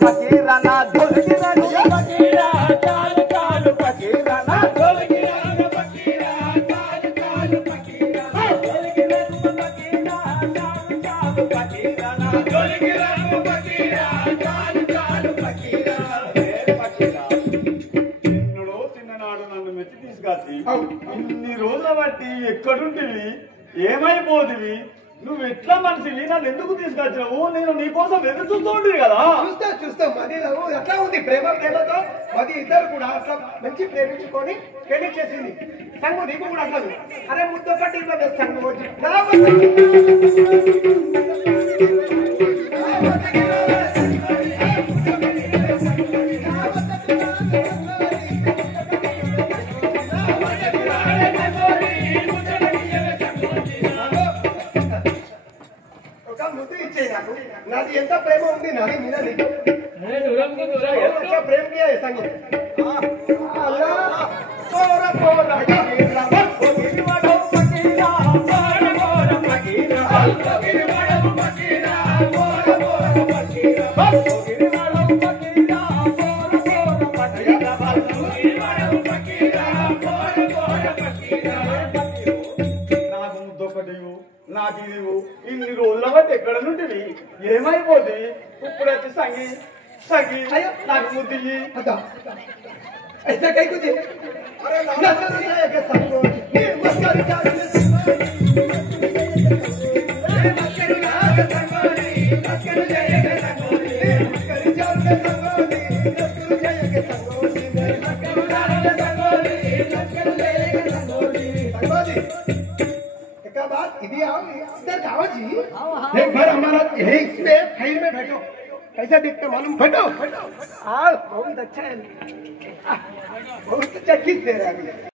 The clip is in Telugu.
పకీరన దొరికిరను పకీరా చాలు చాలు పకీరన దొరికిరను పకీరా చాలు చాలు పకీరన దొరికిరను పకీరా చాలు చాలు పకీరన దొరికిరను పకీరా చాలు చాలు పకీరా పకీరా నిన్నులో చిన్ననాడు నన్ను మెచ్చి తీసుకొచ్చి ఇన్ని రోజుల బట్టి ఎక్కడుంటివి ఏమైపోతివి నువ్వు ఎట్లా మనిషివి నన్ను ఎందుకు తీసుకొచ్చినావు నేను నీకోసం ఎదురు చూస్తూ ఉంటుంది కదా చూస్తాం మదిలో ఎట్లా ఉంది ప్రేమతో మది ఇద్దరు కూడా అట్లా మంచి ప్రేమించుకొని పెళ్లి చేసింది సంగు నీకు కూడా అట్లా అరే ముద్దొక్కటి ఇట్లా సంగు వచ్చి నాది ఎంత ప్రేమ ఉంది నాది మీద ప్రేమ సంగతి నాకు ఇది ఇన్ని రోజుల బట్టి ఎక్కడ నుండి ఏమైపోతుంది ఇప్పుడైతే సంగి సంగి నాకు ముద్ది ऐसा कहीं कुछ अरे नजर के संगो मस्कर जाने मस्कर जाने संगोरी मस्कर जाने संगोरी मस्कर जाने संगोरी मस्कर जाने संगोरी मस्कर जाने संगोरी मस्कर जाने संगोरी संगोरी एक बात इधर आओ इधर आओ जी एक बार हमारा यही इसमें फाइल में बैठो कैसा दिखता मालूम बैठो हाँ बहुत अच्छा है बहुत अच्छा किस दे रहा है